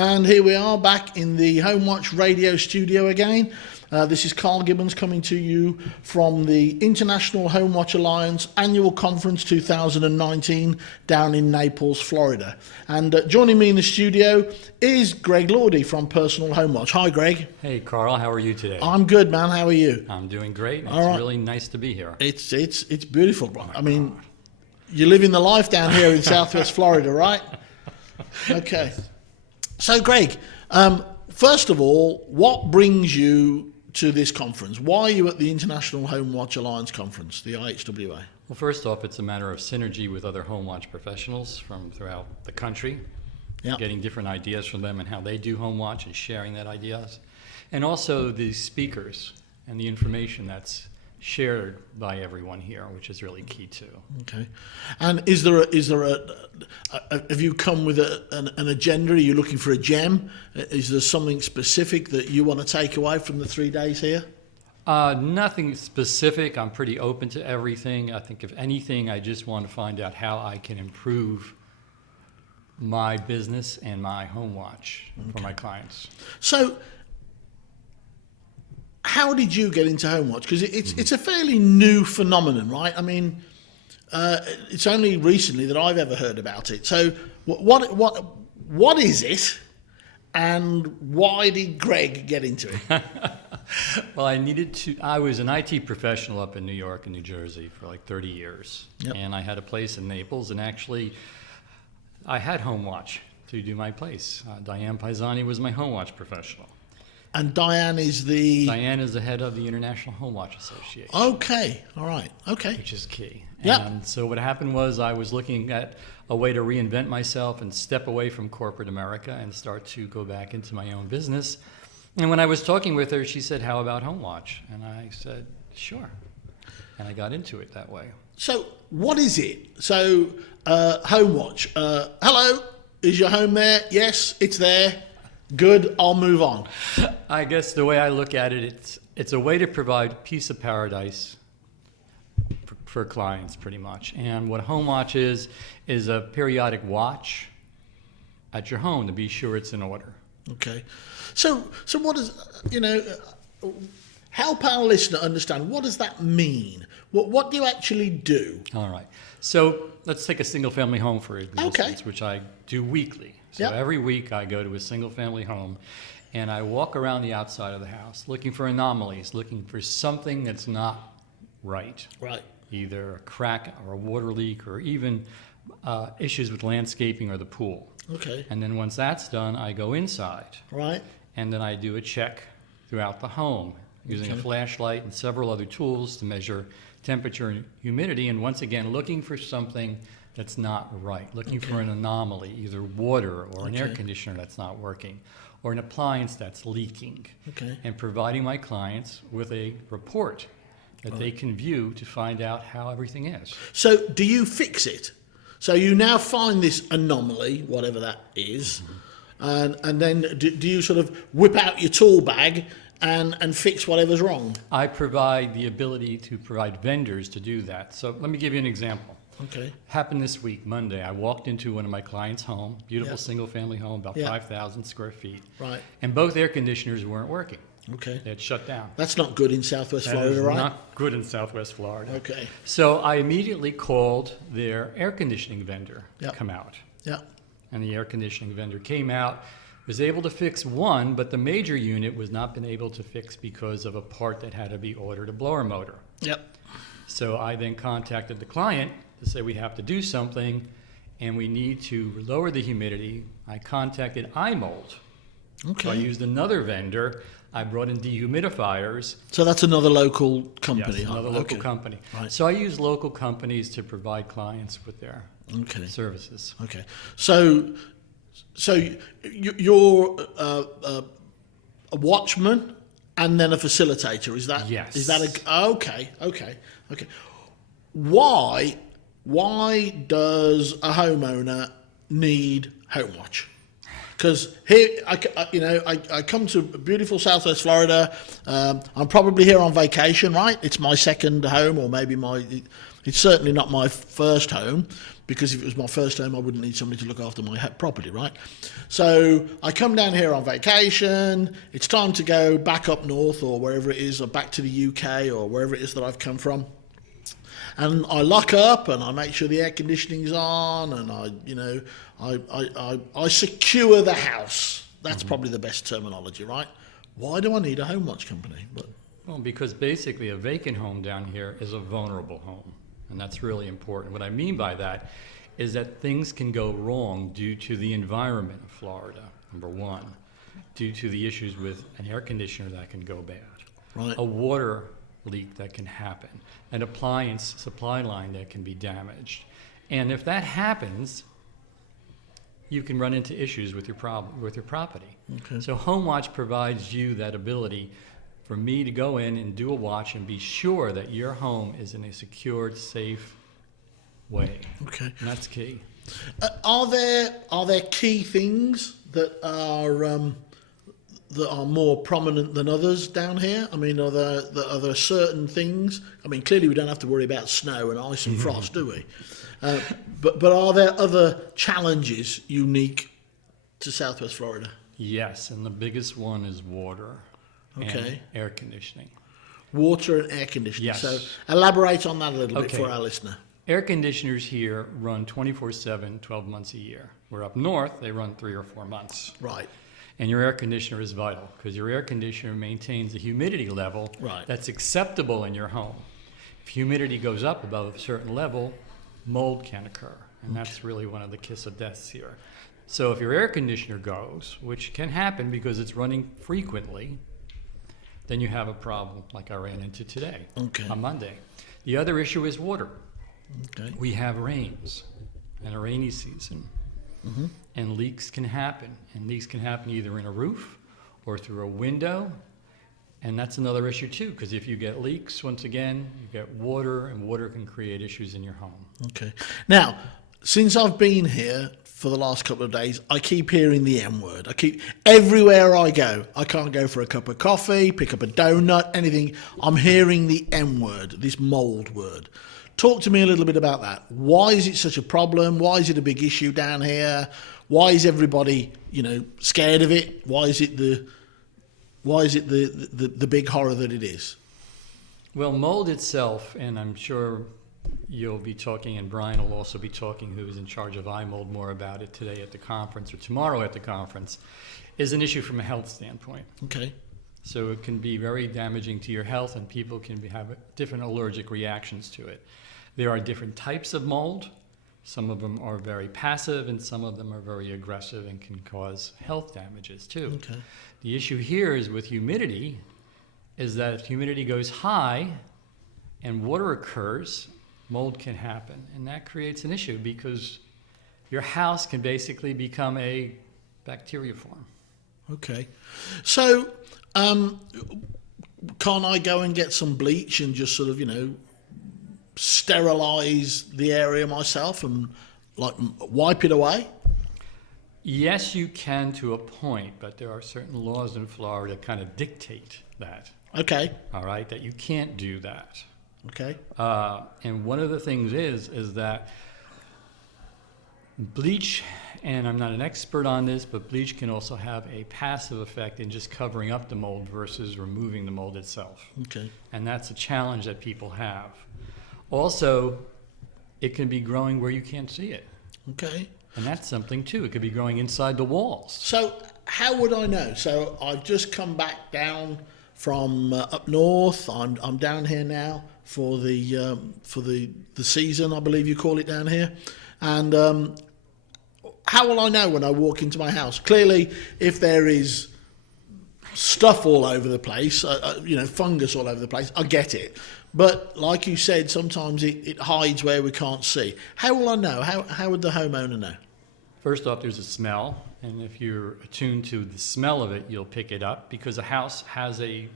And here we are back in the HomeWatch radio studio again. This is Karl Gibbons coming to you from the International HomeWatch Alliance Annual Conference 2019 down in Naples, Florida. And joining me in the studio is Greg Lordi from Personal HomeWatch. Hi, Greg. Hey, Karl. How are you today? I'm good, man. How are you? I'm doing great. It's right. really nice to be here. It's beautiful. I mean, you're living the life down here in Southwest Florida, right? Okay. So, Greg, first of all, what brings you to this conference? Why are you at the International HomeWatch Alliance Conference, the IHWA? Well, first off, it's a matter of synergy with other home watch professionals from throughout the country, getting different ideas from them and how they do home watch and sharing that ideas. And also the speakers and the information that's shared by everyone here, which is really key too. Okay. And is there have you come with an agenda? Are you looking for a gem? Is there something specific that you want to take away from the 3 days here? Nothing specific. I'm pretty open to everything. I think if anything, I just want to find out how I can improve my business and my home watch for my clients. So, how did you get into HomeWatch? Because it's a fairly new phenomenon, right? I mean, it's only recently that I've ever heard about it. So, what is it, and why did Greg get into it? Well, I was an IT professional up in New York and New Jersey for like 30 years. Yep. And I had a place in Naples, and actually I had HomeWatch to do my place. Diane Paisani was my HomeWatch professional. And Diane is the head of the International HomeWatch Association. Okay, all right, okay. Which is key. Yep. And so what happened was I was looking at a way to reinvent myself and step away from corporate America and start to go back into my own business. And when I was talking with her, she said, "How about HomeWatch?" And I said, "Sure." And I got into it that way. So what is it? So HomeWatch, hello, is your home there? Yes, it's there. Good, I'll move on. I guess the way I look at it, it's a way to provide peace of paradise for clients, pretty much. And what HomeWatch is a periodic watch at your home to be sure it's in order. Okay. So what does, help our listener understand, what does that mean? What do you actually do? All right. So let's take a single family home for instance, which I do weekly. So every week I go to a single family home and I walk around the outside of the house looking for anomalies, looking for something that's not right. Right. Either a crack or a water leak or even issues with landscaping or the pool. Okay. And then once that's done, I go inside. Right. And then I do a check throughout the home using a flashlight and several other tools to measure temperature and humidity, and once again looking for something that's not right, looking for an anomaly, either water or an air conditioner that's not working or an appliance that's leaking, and providing my clients with a report that they can view to find out how everything is. So do you fix it? So you now find this anomaly, whatever that is, and then do you sort of whip out your tool bag and fix whatever's wrong? I provide the ability to provide vendors to do that. So let me give you an example. Okay. Happened this week, Monday. I walked into one of my clients' home, beautiful single family home, about 5,000 square feet. Right. And both air conditioners weren't working. Okay. They had shut down. That's not good in Southwest Florida, right? Not good in Southwest Florida. Okay. So I immediately called their air conditioning vendor to come out. Yeah. And the air conditioning vendor came out, was able to fix one, but the major unit was not been able to fix because of a part that had to be ordered, a blower motor. Yep. So I then contacted the client to say we have to do something and we need to lower the humidity. I contacted iMold. Okay. So I used another vendor. I brought in dehumidifiers. So that's another local company. Yes, another local company. Right. So I use local companies to provide clients with their services. Okay. So you're a watchman and then a facilitator. Is that? Yes. Is that okay? Why does a homeowner need HomeWatch? Because here, I come to beautiful Southwest Florida. I'm probably here on vacation, right? It's my second home, or maybe It's certainly not my first home, because if it was my first home, I wouldn't need somebody to look after my property, right? So I come down here on vacation. It's time to go back up north or wherever it is, or back to the UK or wherever it is that I've come from. And I lock up and I make sure the air conditioning's on, and I secure the house. That's probably the best terminology, right? Why do I need a home watch company? Well, because basically a vacant home down here is a vulnerable home, and that's really important. What I mean by that is that things can go wrong due to the environment of Florida, number one, due to the issues with an air conditioner that can go bad, Right. a water leak that can happen, an appliance supply line that can be damaged. And if that happens, you can run into issues with your property. Okay. So Home Watch provides you that ability for me to go in and do a watch and be sure that your home is in a secured, safe way. Okay. And that's key. Are there key things that are more prominent than others down here? I mean, are there certain things? I mean, clearly we don't have to worry about snow and ice and frost, do we? But are there other challenges unique to Southwest Florida? Yes, and the biggest one is water and air conditioning. Water and air conditioning. Yes. So elaborate on that a little bit Okay. for our listener. Air conditioners here run 24/7, 12 months a year. We're up north, they run 3 or 4 months. Right. And your air conditioner is vital because your air conditioner maintains the humidity level Right. that's acceptable in your home. If humidity goes up above a certain level, mold can occur. And that's really one of the kiss of deaths here. So if your air conditioner goes, which can happen because it's running frequently, then you have a problem like I ran into today Okay. on Monday. The other issue is water. Okay. We have rains and a rainy season, and leaks can happen. And leaks can happen either in a roof or through a window, and that's another issue too, because if you get leaks, once again, you get water, and water can create issues in your home. Okay. Now, since I've been here for the last couple of days, I keep hearing the M word. Everywhere I go, I can't go for a cup of coffee, pick up a donut, anything. I'm hearing the M word, this mold word. Talk to me a little bit about that. Why is it such a problem? Why is it a big issue down here? Why is everybody, scared of it? Why is it the big horror that it is? Well, mold itself, and I'm sure you'll be talking, and Brian will also be talking, who is in charge of iMold, more about it today at the conference or tomorrow at the conference, is an issue from a health standpoint. Okay. So it can be very damaging to your health, and people can have different allergic reactions to it. There are different types of mold. Some of them are very passive, and some of them are very aggressive and can cause health damages too. Okay. The issue here is with humidity, is that if humidity goes high and water occurs, mold can happen. And that creates an issue because your house can basically become a bacteria farm. Okay. So, can't I go and get some bleach and just sort of, sterilize the area myself and wipe it away? Yes, you can to a point, but there are certain laws in Florida that kind of dictate that. Okay. All right, that you can't do that. Okay. And one of the things is that bleach, and I'm not an expert on this, but bleach can also have a passive effect in just covering up the mold versus removing the mold itself. Okay. And that's a challenge that people have. Also, it can be growing where you can't see it. Okay. And that's something too. It could be growing inside the walls. So how would I know? So I've just come back down from up north. I'm down here now for the season, I believe you call it down here. And how will I know when I walk into my house? Clearly, if there is stuff all over the place, fungus all over the place, I get it. But like you said, sometimes it hides where we can't see. How will I know? How would the homeowner know? First off, there's a smell, and if you're attuned to the smell of it, you'll pick it up because a house has a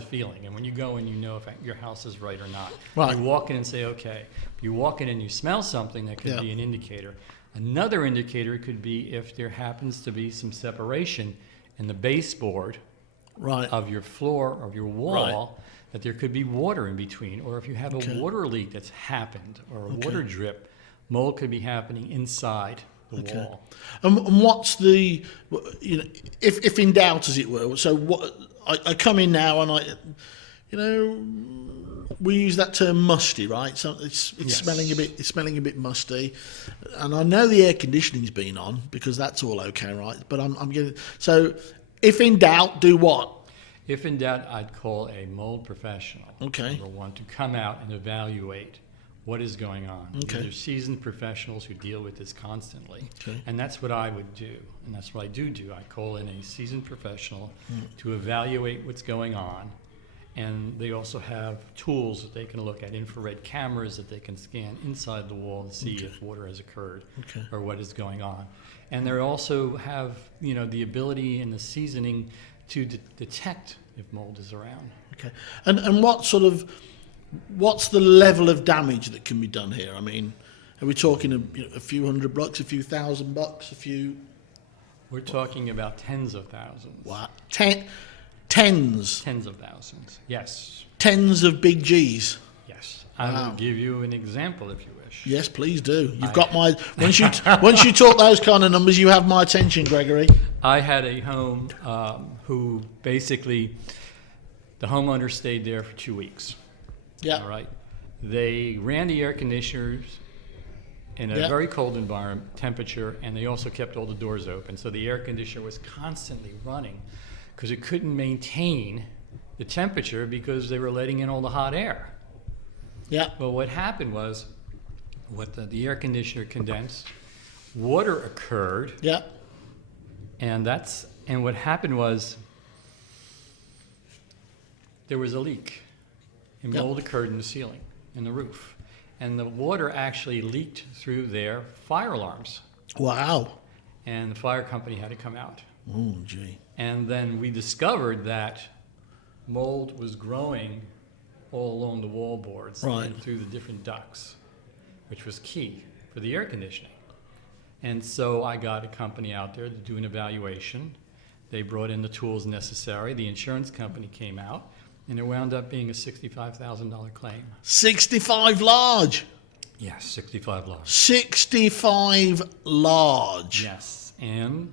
feeling, and when you go in, you know if your house is right or not. Right. You walk in and say, okay. You walk in and you smell something, that could be an indicator. Another indicator could be if there happens to be some separation in the baseboard Right. of your floor, of your wall, that there could be water in between, or if you have Okay. a water leak that's happened, or a Okay. water drip, mold could be happening inside the Okay. wall. And what's the, if in doubt, as it were? So what I come in now and we use that term musty, right? So it's Yes. smelling a bit musty, and I know the air conditioning's been on because that's all okay, right? But I'm getting, so if in doubt, do what? If in doubt, I'd call a mold professional. Okay. Number one, to come out and evaluate what is going on. Okay. These are seasoned professionals who deal with this constantly. Okay. And that's what I would do. And that's what I do. I call in a seasoned professional to evaluate what's going on. And they also have tools that they can look at, infrared cameras that they can scan inside the wall to see if water has occurred Okay. or what is going on. And they also have, the ability and the seasoning to detect if mold is around. Okay. And what's the level of damage that can be done here? I mean, are we talking a few $100, a few $1,000, a few? We're talking about tens of thousands. What? Tens Tens of thousands. Yes. Tens of big G's. Yes. I Wow. will give you an example if you wish. Yes, please do. You've got my once you talk those kind of numbers, you have my attention, Gregory. I had a home who basically, the homeowner stayed there for 2 weeks. Yeah. All right. They ran the air conditioners in a Yeah. very cold temperature, and they also kept all the doors open. So the air conditioner was constantly running because it couldn't maintain the temperature because they were letting in all the hot air. Yeah. Well, what happened was, the air conditioner condensed, water occurred, Yeah. and what happened was there was a leak. And Yep. mold occurred in the ceiling, in the roof. And the water actually leaked through their fire alarms. Wow. And the fire company had to come out. Oh, gee. And then we discovered that mold was growing all along the wall boards Right. and through the different ducts, which was key for the air conditioning. And so I got a company out there to do an evaluation. They brought in the tools necessary. The insurance company came out, and it wound up being a $65,000 claim. 65 large. Yes, 65 large. 65 large. Yes, and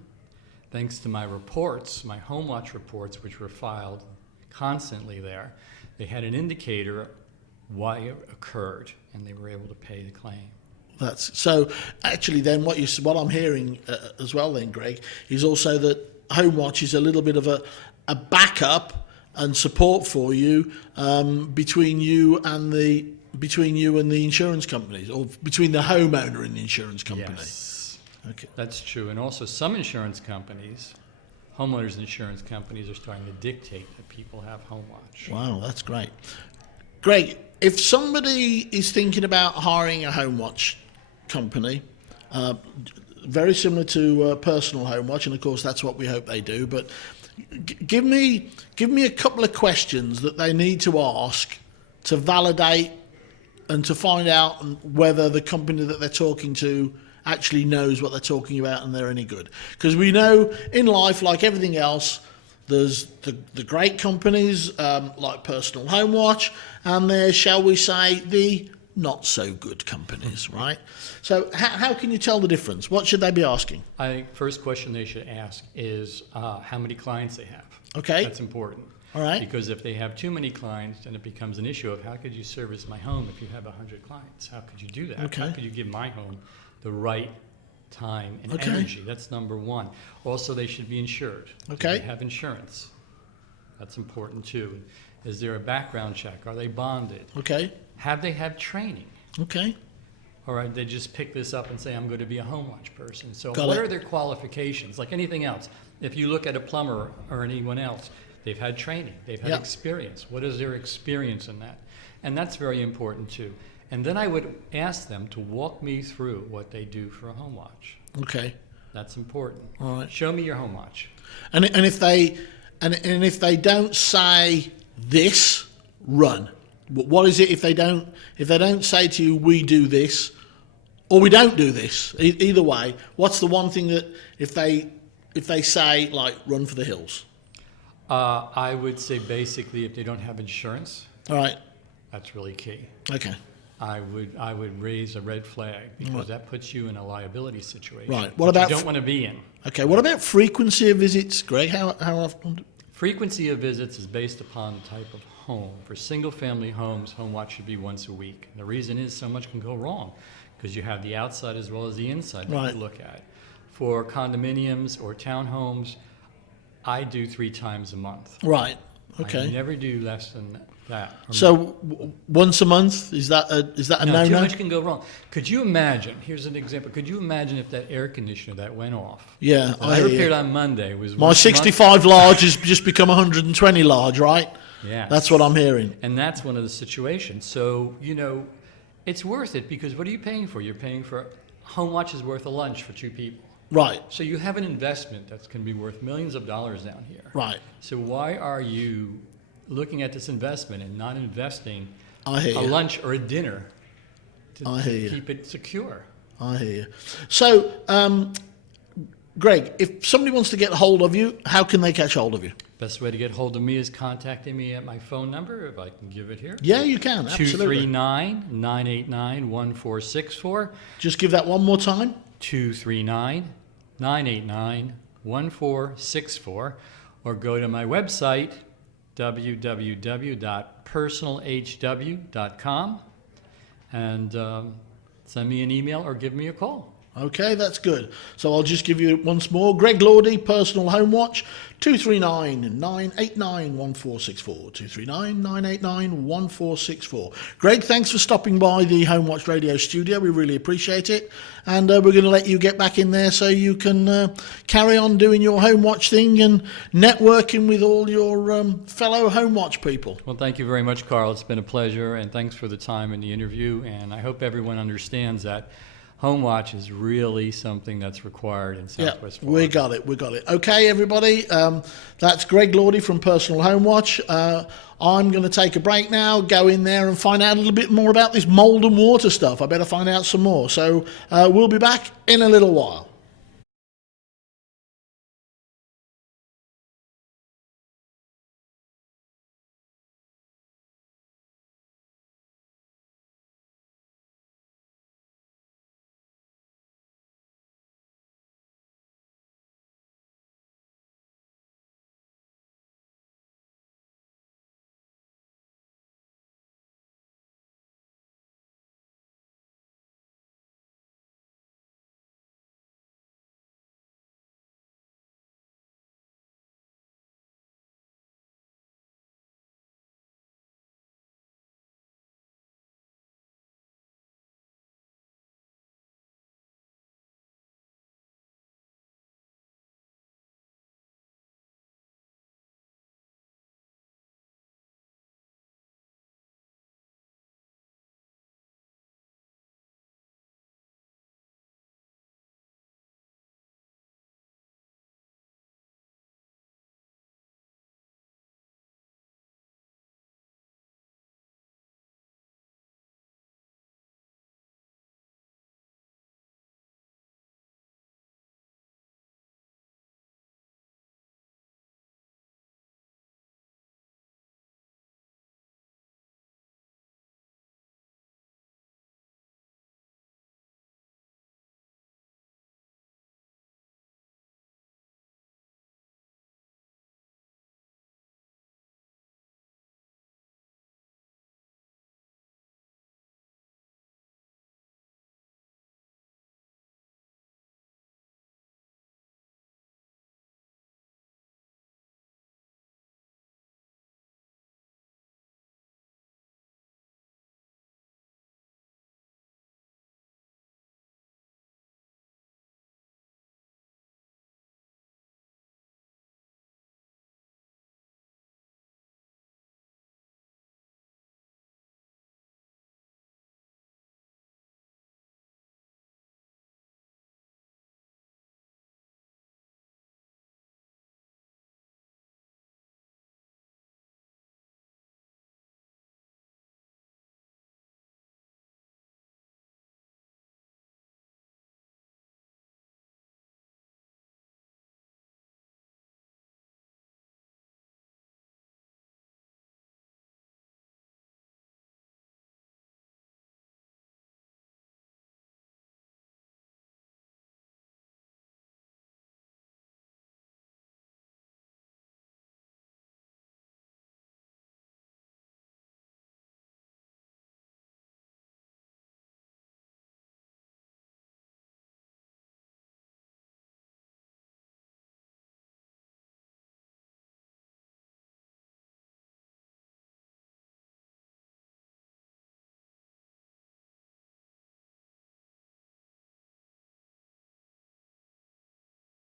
thanks to my reports, my home watch reports, which were filed constantly there, they had an indicator why it occurred, and they were able to pay the claim. That's so. Actually, then what I'm hearing as well, then, Greg, is also that Home Watch is a little bit of a backup and support for you between you and the insurance companies, or between the homeowner and the insurance company. Yes, Okay. that's true. And also some insurance companies, homeowners insurance companies, are starting to dictate that people have home watch. Wow, that's great. Greg, if somebody is thinking about hiring a home watch company, very similar to personal home watch, and of course that's what we hope they do, but give me a couple of questions that they need to ask to validate and to find out whether the company that they're talking to actually knows what they're talking about and they're any good. Because we know in life, like everything else, there's the great companies like Personal Home Watch, and there's, shall we say, the not so good companies, right? So how can you tell the difference? What should they be asking? First question they should ask is how many clients they have. Okay. That's important. All right. Because if they have too many clients, then it becomes an issue of how could you service my home if you have 100 clients? How could you do that? Okay. How could you give my home the right time and Okay. energy? That's number one. Also, they should be insured. Okay. Do they have insurance? That's important too. Is there a background check? Are they bonded? Okay. Have they had training? Okay. Or they just pick this up and say, I'm going to be a home watch person. So Got what it. are their qualifications? Like anything else, if you look at a plumber or anyone else, they've had training, they've had Yeah. experience. What is their experience in that? And that's very important too. And then I would ask them to walk me through what they do for a home watch. Okay. That's important. All right. Show me your home watch. And if they don't say this, run. What is it if they don't say to you, we do this, or we don't do this? Either way, what's the one thing that if they say, like, run for the hills? I would say basically if they don't have insurance, All right. that's really key. Okay. I would raise a red flag because that puts you in a liability situation. Right. What which about you don't want to be in. Okay. What about frequency of visits, Greg? How often? Frequency of visits is based upon the type of home. For single-family homes, home watch should be once a week. The reason is so much can go wrong because you have the outside as well as the inside that you look at. For condominiums or townhomes, I do 3 times a month. Right. I Okay. never do less than that. So once a month, is that a No, too no-no? much can go wrong. Could you imagine? Here's an example. Could you imagine if that air conditioner that went off? Yeah, that I I hear repaired you. on Monday was My once a month? 65 large has just become 120 large, right? Yeah. That's what I'm hearing. And that's one of the situations. So, it's worth it because what are you paying for? You're paying for home watch is worth a lunch for 2 people. Right. So you have an investment that's going to be worth millions of dollars down here. Right. So why are you looking at this investment and not investing I hear a you. lunch or a dinner I hear you. keep it secure? I hear you. So, Greg, if somebody wants to get hold of you, how can they catch hold of you? Best way to get hold of me is contacting me at my phone number, if I can give it here. Yeah, you can. Absolutely. 239-989-1464. Just give that one more time. 239-989-1464. Or go to my website, www.personalhw.com, and send me an email or give me a call. Okay, that's good. So I'll just give you it once more. Greg Lordi, Personal Home Watch, 239-989-1464. 239-989-1464. Greg, thanks for stopping by the Home Watch Radio studio. We really appreciate it. And we're going to let you get back in there so you can carry on doing your Home Watch thing and networking with all your fellow Home Watch people. Well, thank you very much, Karl. It's been a pleasure, and thanks for the time in the interview. And I hope everyone understands that home watch is really something that's required in Southwest Florida. We got it. Okay, everybody, that's Greg Lordi from Personal Home Watch. I'm going to take a break now, go in there and find out a little bit more about this mold and water stuff. I better find out some more. So we'll be back in a little while.